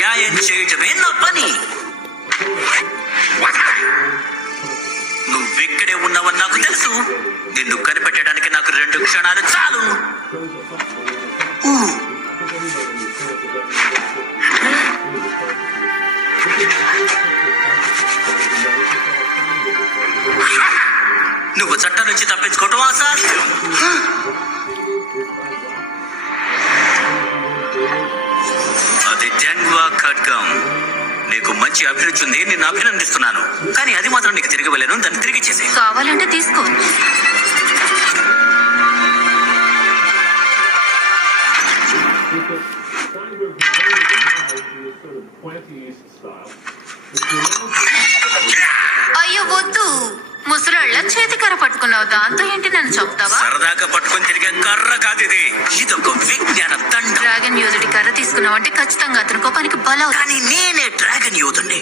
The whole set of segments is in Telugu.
న్యాయం చేయటమే నా పని. నువ్వెక్కడే ఉన్నావని నాకు తెలుసు. నిన్ను కనిపెట్టడానికి నాకు 2 క్షణాలు చాలు. నువ్వు చట్టం నుంచి తప్పించుకోవటం అసాధ్యం. అది జంగ్వా ఖడ్గం. నీకు మంచి అభిరుచి ఉంది, నిన్ను అభినందిస్తున్నాను. కానీ అది మాత్రం నీకు తిరిగి వెళ్ళను. దాన్ని తిరిగి చేసే. కావాలంటే తీసుకో. అయ్యో వద్దు. ముసలాళ్ళ చేతికర్ర పట్టుకున్నావు, దాంతో ఏంటి నన్ను చెప్తావా? సరదాగా పట్టుకొని తిరిగే కర్ర కాదు ఇది. ఇదొక విజ్ఞాన దండ. డ్రాగన్ యూదుడి కర్ర తీసుకున్నావు అంటే ఖచ్చితంగా అతని కోపానికి బలం. కానీ నేనే డ్రాగన్ యూదుని.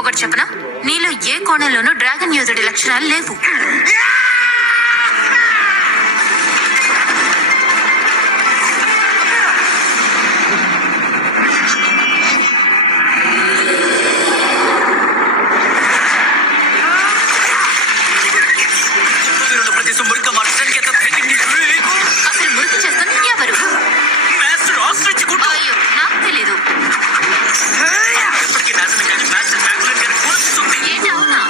ఒకటి చెప్పనా, నీలో ఏ కోణంలోనూ డ్రాగన్ యూదుడి లక్షణాలు లేవు. అసలు మురికి చేస్తుంది ఎవరు? అయ్యో నాకు తెలీదు. ఏంటి అవునా?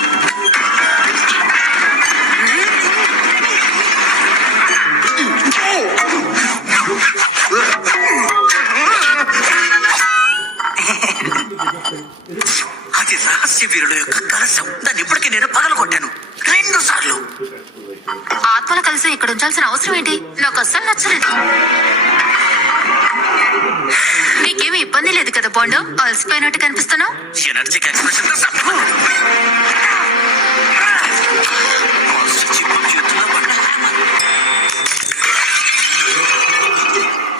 అది రహస్య వీరుల యొక్క కలశం. దాన్ని ఇప్పటికీ నేను పగలగొట్టాను 2 సార్లు. ఆత్మల కలిసి ఇక్కడ ఉంచాల్సిన అవసరం ఏంటి? నాకు అస్సలు నచ్చలేదు. నీకేమీ ఇబ్బంది లేదు కదా బాండో? అలసిపోయినట్టు కనిపిస్తున్నావు. ఎనర్జిక్ ఎక్స్ప్రెషన్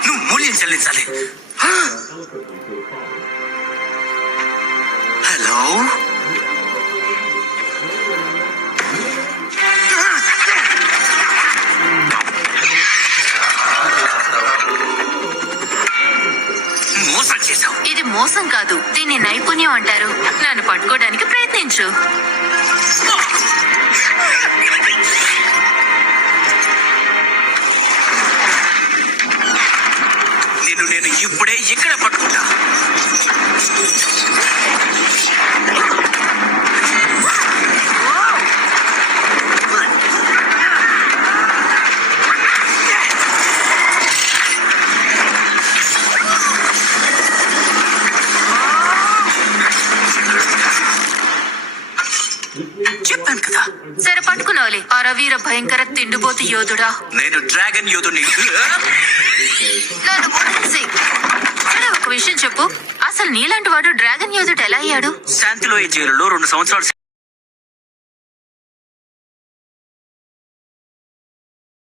నువ్వు మూల్యం చెల్లించాలి. హలో, మోసం చేశావు. ఇది మోసం కాదు, దీన్ని నైపుణ్యం అంటారు. నన్ను పట్టుకోవడానికి ప్రయత్నించు. నేను ఇప్పుడే ఇక్కడ పట్టుకుంటా. చెప్పాను కదా. సరే పట్టుకున్నావులే. అరవీర భయంకర తిండిపోతు యోధుడా. నేను డ్రాగన్ యోధుని. నన్ను వదిలేసేయ్. సరే ఒక విషయం చెప్పు, అసలు నీలాంటి వాడు డ్రాగన్ యోధుడు ఎలా అయ్యాడు? శాంతిలోయ జైలులో 2 సంవత్సరాలు